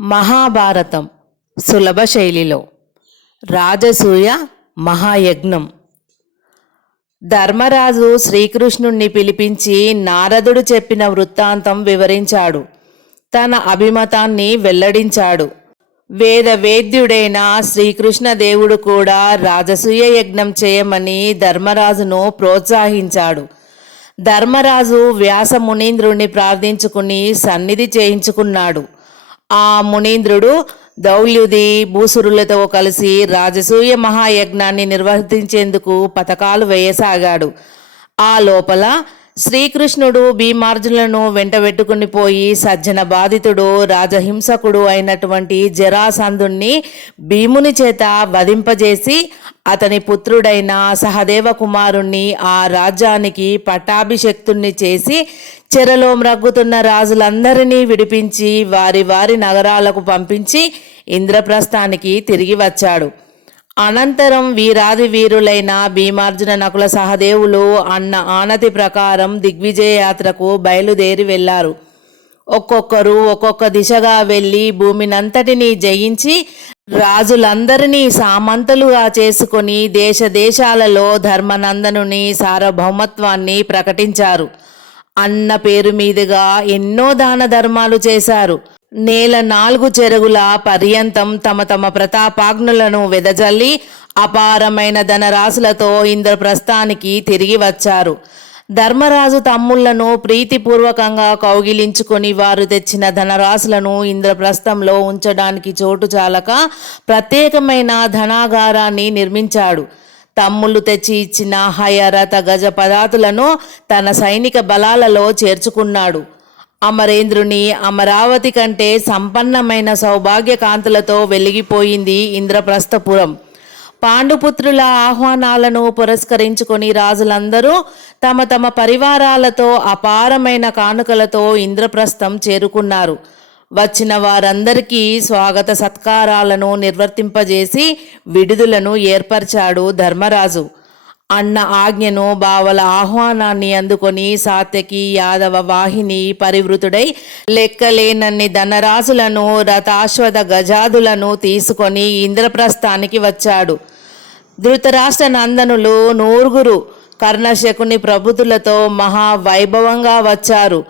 మహాభారతం సులభ శైలిలో. రాజసూయ మహాయజ్ఞం. ధర్మరాజు శ్రీకృష్ణుణ్ణి పిలిపించి నారదుడు చెప్పిన వృత్తాంతం వివరించాడు. తన అభిమతాన్ని వెల్లడించాడు. వేద వేద్యుడైన శ్రీకృష్ణ దేవుడు కూడా రాజసూయ యజ్ఞం చేయమని ధర్మరాజును ప్రోత్సహించాడు. ధర్మరాజు వ్యాస మునీంద్రుణ్ణి ప్రార్థించుకుని సన్నిధి చేయించుకున్నాడు. ఆ మునీంద్రుడు దౌల్యుది భూసురులతో కలిసి రాజసూయ మహాయజ్ఞాన్ని నిర్వర్తించేందుకు పథకాలు వేయసాగాడు. ఆ లోపల శ్రీకృష్ణుడు భీమార్జునులను వెంటబెట్టుకుని పోయి సజ్జన బాధితుడు రాజహింసకుడు అయినటువంటి జరాసంధుణ్ణి భీముని చేత వధింపజేసి అతని పుత్రుడైన సహదేవ కుమారుణ్ణి ఆ రాజ్యానికి పట్టాభిషక్తుణ్ణి చేసి చెరలో మ్రగ్గుతున్న రాజులందరినీ విడిపించి వారి వారి నగరాలకు పంపించి ఇంద్రప్రస్థానికి తిరిగి వచ్చాడు. అనంతరం వీరాది వీరులైన భీమార్జున నకుల సహదేవులు అన్న ఆనతి ప్రకారం దిగ్విజయ యాత్రకు బయలుదేరి వెళ్ళారు. ఒక్కొక్కరు ఒక్కొక్క దిశగా వెళ్ళి భూమినంతటినీ జయించి రాజులందరినీ సామంతులుగా చేసుకొని దేశ దేశాలలో ధర్మనందనుని సార్వభౌమత్వాన్ని ప్రకటించారు. అన్న పేరు మీదుగా ఎన్నో దాన ధర్మాలు చేశారు. నేల నాలుగు చెరుగుల పర్యంతం తమ తమ ప్రతాపాగ్నులను వెదజల్లి అపారమైన ధనరాశులతో ఇంద్రప్రస్థానికి తిరిగి వచ్చారు. ధర్మరాజు తమ్ముళ్ళను ప్రీతిపూర్వకంగా కౌగిలించుకొని వారు తెచ్చిన ధనరాశులను ఇంద్రప్రస్థంలో ఉంచడానికి చోటు చాలక ప్రత్యేకమైన ధనాగారాన్ని నిర్మించాడు. తమ్ముళ్ళు తెచ్చి ఇచ్చిన హయరథ గజ పదాతులను తన సైనిక బలాలలో చేర్చుకున్నాడు. అమరేంద్రుని అమరావతి కంటే సంపన్నమైన సౌభాగ్య కాంతులతో వెలిగిపోయింది ఇంద్రప్రస్థపురం. పాండుపుత్రుల ఆహ్వానాలను పురస్కరించుకొని రాజులందరూ తమ తమ పరివారాలతో అపారమైన కానుకలతో ఇంద్రప్రస్థం చేరుకున్నారు. వచ్చిన వారందరికీ స్వాగత సత్కారాలను నిర్వర్తింపజేసి విడుదలను ఏర్పరిచాడు ధర్మరాజు. అన్న ఆజ్ఞను బావల ఆహ్వానాన్ని అందుకొని సాత్యకి యాదవ వాహిని పరివృతుడై లెక్కలేనన్ని ధనరాజులను రథాశ్వద గజాదులను తీసుకొని ఇంద్రప్రస్థానికి వచ్చాడు. ధృతరాష్ట్ర నందనులు నూరుగురు కర్ణశకుని ప్రభుతులతో మహా వైభవంగా వచ్చారు.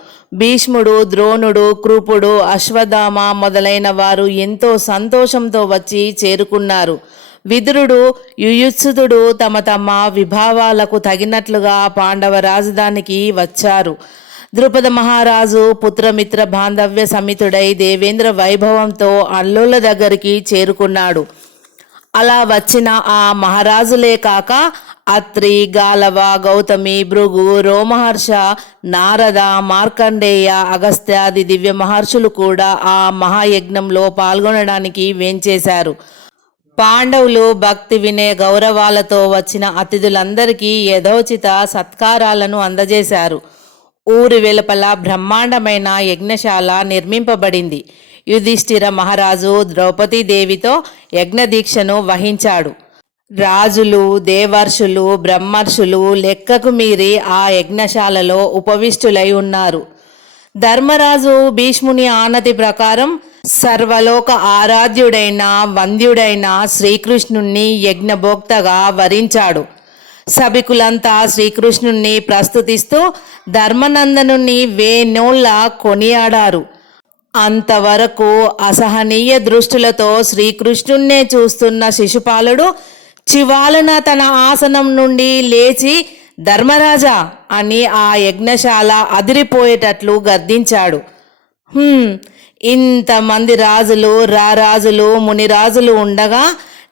భీష్ముడు ద్రోణుడు కృపుడు అశ్వధామ మొదలైన వారు ఎంతో సంతోషంతో వచ్చి చేరుకున్నారు. విదురుడు యుయుత్సుదుడు తమ తమ విభావాలకు తగినట్లుగా పాండవ రాజధానికి వచ్చారు. ద్రుపద మహారాజు పుత్రమిత్ర బాంధవ్య సమితుడై దేవేంద్ర వైభవంతో అల్లుల దగ్గరికి చేరుకున్నాడు. అలా వచ్చిన ఆ మహారాజులే కాక అత్రి గాలవ గౌతమి భృగు రోమహర్ష నారద మార్కండేయ అగస్త్యాది దివ్య మహర్షులు కూడా ఆ మహాయజ్ఞంలో పాల్గొనడానికి వేంచేశారు. పాండవులు భక్తి వినే గౌరవాలతో వచ్చిన అతిథులందరికీ యథోచిత సత్కారాలను అందజేశారు. ఊరి వెలుపల బ్రహ్మాండమైన యజ్ఞశాల నిర్మింపబడింది. యుధిష్ఠిర మహారాజు ద్రౌపదీదేవితో యజ్ఞదీక్షను వహించాడు. రాజులు దేవర్షులు బ్రహ్మర్షులు లెక్కకు మీరి ఆ యజ్ఞశాలలో ఉపవిష్టులై ఉన్నారు. ధర్మరాజు భీష్ముని ఆనతి ప్రకారం సర్వలోక ఆరాధ్యుడైన వంద్యుడైన శ్రీకృష్ణుణ్ణి యజ్ఞభోక్తగా వరించాడు. సభికులంతా శ్రీకృష్ణుణ్ణి ప్రస్తుతిస్తూ ధర్మనందనుణ్ణి వేణోళ్ళ కొనియాడారు. అంతవరకు అసహనీయ దృష్టులతో శ్రీకృష్ణుణ్ణే చూస్తున్న శిశుపాలుడు చివాలన తన ఆసనం నుండి లేచి ధర్మరాజా అని ఆ యజ్ఞశాల అదిరిపోయేటట్లు గద్దించాడు. ఇంతమంది రాజులు రారాజులు మునిరాజులు ఉండగా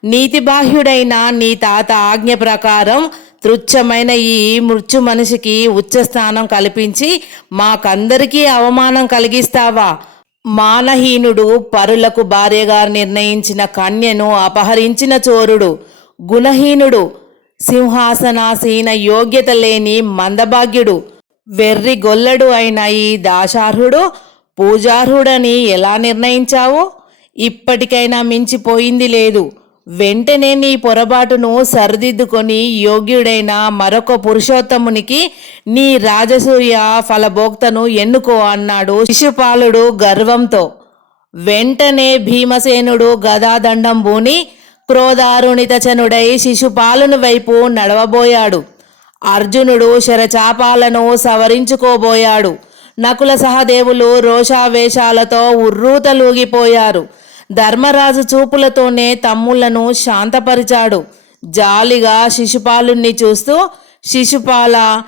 నీతిబాహ్యుడైన నీ తాత ఆజ్ఞ ప్రకారం తృచ్ఛమైన ఈ మృత్యు మనిషికి ఉచ్చస్థానం కల్పించి మాకందరికీ అవమానం కలిగిస్తావా? మానహీనుడు పరులకు భార్యగా నిర్ణయించిన కన్యను అపహరించిన చోరుడు. గుణహీనుడు సింహాసనాసీన యోగ్యత లేని మందభాగ్యుడు. వెర్రి గొల్లడు అయిన ఈ దాశార్హుడు పూజార్హుడని ఎలా నిర్ణయించావు? ఇప్పటికైనా మించిపోయింది లేదు. వెంటనే నీ పొరపాటును సరిదిద్దుకొని యోగ్యుడైన మరొక పురుషోత్తమునికి నీ రాజసూయ ఫలభోక్తను ఎన్నుకో అన్నాడు శిశుపాలుడు గర్వంతో. వెంటనే భీమసేనుడు గదాదండం బూని క్రోధారుణితచనుడై శిశుపాలుని వైపు నడవబోయాడు. అర్జునుడు శరచాపాలను సవరించుకోబోయాడు. నకుల సహదేవులు రోషావేశాలతో ఉర్రూతలూగిపోయారు. ధర్మరాజు చూపులతోనే తమ్ముళ్ళను శాంతపరిచాడు. జాలిగా శిశుపాలుణ్ణి చూస్తూ శిశుపాల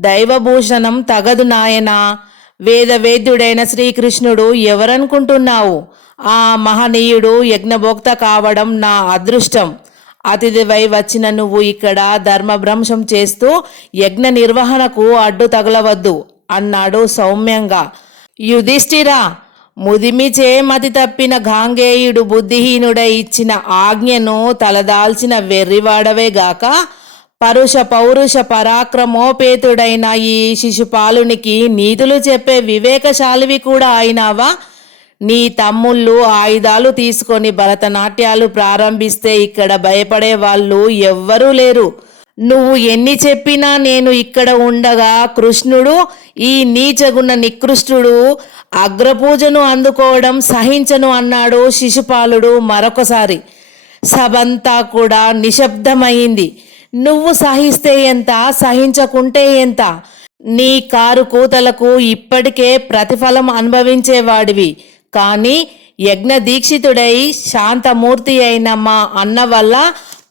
దైవభూషణం తగదు నాయనా వేదవేద్యుడైన శ్రీకృష్ణుడు ఎవరనుకుంటున్నావు? ఆ మహనీయుడు యజ్ఞభోక్త కావడం నా అదృష్టం. అతిథివై వచ్చిన నువ్వు ఇక్కడ ధర్మభ్రంశం చేస్తూ యజ్ఞ నిర్వహణకు అడ్డు తగలవద్దు. అన్నాడు సౌమ్యంగా. యుధిష్ఠిరా ముదిమిచే మతి తప్పిన గాంగేయుడు బుద్ధిహీనుడై ఇచ్చిన ఆజ్ఞను తలదాల్చిన వెర్రివాడవే గాక పరుష పౌరుష పరాక్రమోపేతుడైన ఈ శిశుపాలునికి నీతులు చెప్పే వివేకశాలివి కూడా అయినావా? నీ తమ్ముళ్ళు ఆయుధాలు తీసుకొని భరతనాట్యాలు ప్రారంభిస్తే ఇక్కడ భయపడే వాళ్ళు ఎవ్వరూ లేరు. నువ్వు ఎన్ని చెప్పినా నేను ఇక్కడ ఉండగా కృష్ణుడు ఈ నీచగున్న నికృష్టుడు అగ్రపూజను అందుకోవడం సహించను అన్నాడు శిశుపాలుడు మరొకసారి. సభంతా కూడా నిశ్శబ్దమైంది. నువ్వు సహిస్తే ఎంత సహించకుంటే ఎంత? నీ కారు కూతలకు ఇప్పటికే ప్రతిఫలం అనుభవించేవాడివి. కానీ యజ్ఞ దీక్షితుడై శాంతమూర్తి అయిన మా అన్న వల్ల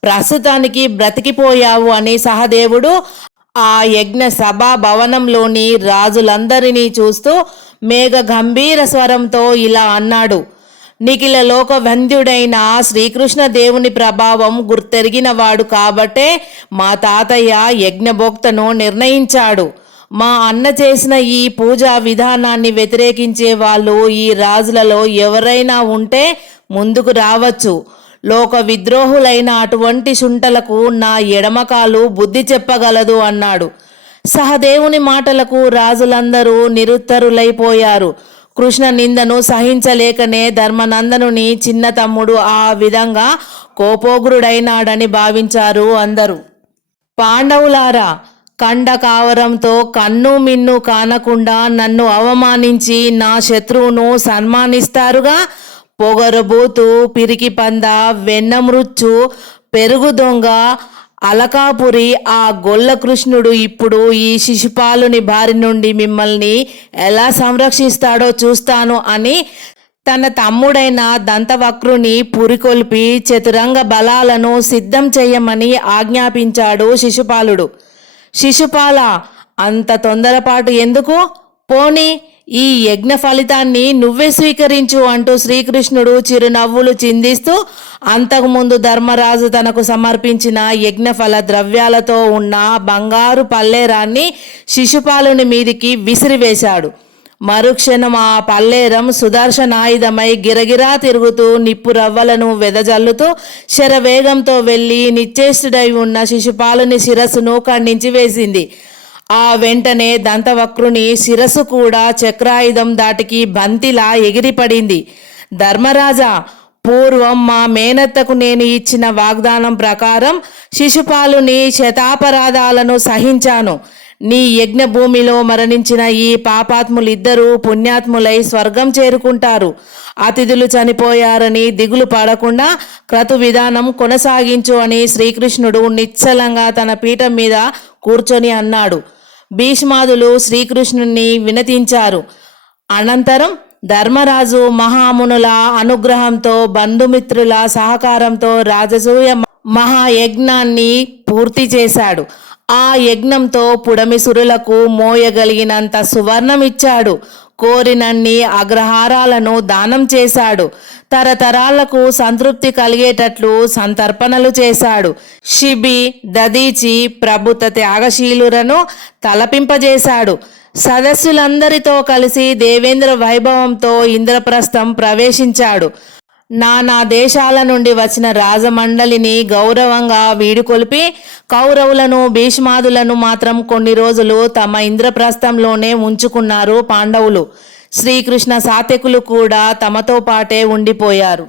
ప్రస్తుతానికి బ్రతికిపోయావు అని సహదేవుడు ఆ యజ్ఞ సభా భవనంలోని రాజులందరినీ చూస్తూ మేఘ గంభీర స్వరంతో ఇలా అన్నాడు. నిఖిల లోక వంద్యుడైన శ్రీకృష్ణ దేవుని ప్రభావం గుర్తెరిగినవాడు కాబట్టే మా తాతయ్య యజ్ఞభోక్తను నిర్ణయించాడు. మా అన్న చేసిన ఈ పూజా విధానాన్ని వ్యతిరేకించే వాళ్ళు ఈ రాజులలో ఎవరైనా ఉంటే ముందుకు రావచ్చు. లోక విద్రోహులైన అటువంటి శుంటలకు నా ఎడమకాలు బుద్ధి చెప్పగలదు అన్నాడు. సహదేవుని మాటలకు రాజులందరూ నిరుత్తరులైపోయారు. కృష్ణ నిందను సహించలేకనే ధర్మనందనుని చిన్న తమ్ముడు ఆ విధంగా కోపోగ్రుడైనాడని భావించారు అందరూ. పాండవులారా కండ కావరంతో కన్ను మిన్ను కానకుండా నన్ను అవమానించి నా శత్రువును సన్మానిస్తారుగా? పొగరబోతు పిరికి పంద వెన్నమృచ్చు పెరుగు దొంగ అలకాపురి ఆ గొల్ల కృష్ణుడు ఇప్పుడు ఈ శిశుపాలుని బారి నుండి మిమ్మల్ని ఎలా సంరక్షిస్తాడో చూస్తాను అని తన తమ్ముడైన దంతవక్రుని పురికొల్పి చతురంగ బలాలను సిద్ధం చేయమని ఆజ్ఞాపించాడు శిశుపాలుడు. శిశుపాల అంత తొందరపాటు ఎందుకు? పోని ఈ యజ్ఞ ఫలితాన్ని నువ్వే స్వీకరించు అంటూ శ్రీకృష్ణుడు చిరునవ్వులు చిందిస్తూ అంతకుముందు ధర్మరాజు తనకు సమర్పించిన యజ్ఞఫల ద్రవ్యాలతో ఉన్న బంగారు పల్లేరాన్ని శిశుపాలుని మీదికి విసిరివేశాడు. మరుక్షణం ఆ పల్లేరం సుదర్శనాయుధమై గిరగిరా తిరుగుతూ నిప్పు రవ్వలను వెదజల్లుతూ శరవేగంతో వెళ్ళి నిశ్చేష్టుడై ఉన్న శిశుపాలుని శిరస్సును ఖండించి వేసింది. ఆ వెంటనే దంతవక్రుని శిరస్సు కూడా చక్రాయుధం దాటికి బంతిలా ఎగిరిపడింది. ధర్మరాజా పూర్వం మా మేనత్తకు నేను ఇచ్చిన వాగ్దానం ప్రకారం శిశుపాలుని శతాపరాధాలను సహించాను. నీ యజ్ఞభూమిలో మరణించిన ఈ పాపాత్ములిద్దరూ పుణ్యాత్ములై స్వర్గం చేరుకుంటారు. అతిథులు చనిపోయారని దిగులు పడకుండా క్రతు విధానం కొనసాగించు అని శ్రీకృష్ణుడు నిశ్చలంగా తన పీఠం మీద కూర్చొని అన్నాడు. భీష్మాదులు శ్రీకృష్ణుణ్ణి వినతించారు. అనంతరం ధర్మరాజు మహామునుల అనుగ్రహంతో బంధుమిత్రుల సహకారంతో రాజసూయ మహాయజ్ఞాన్ని పూర్తి చేశాడు. ఆ యజ్ఞంతో పుడమిసురులకు మోయగలిగినంత సువర్ణం ఇచ్చాడు కోరినన్ని అగ్రహారాలను దానం చేశాడు. తరతరాలకు సంతృప్తి కలిగేటట్లు సంతర్పణలు చేశాడు. శిబి దదీచి ప్రభుత్వ త్యాగశీలులను తలపింపజేశాడు. సదస్సులందరితో కలిసి దేవేంద్ర వైభవంతో ఇంద్రప్రస్థం ప్రవేశించాడు. నానా దేశాల నుండి వచ్చిన రాజమండలిని గౌరవంగా వీడుకొలిపి కౌరవులను భీష్మాదులను మాత్రం కొన్ని రోజులు తమ ఇంద్రప్రస్థంలోనే ఉంచుకున్నారు పాండవులు. శ్రీకృష్ణ సాతకులు కూడా తమతో పాటే ఉండిపోయారు.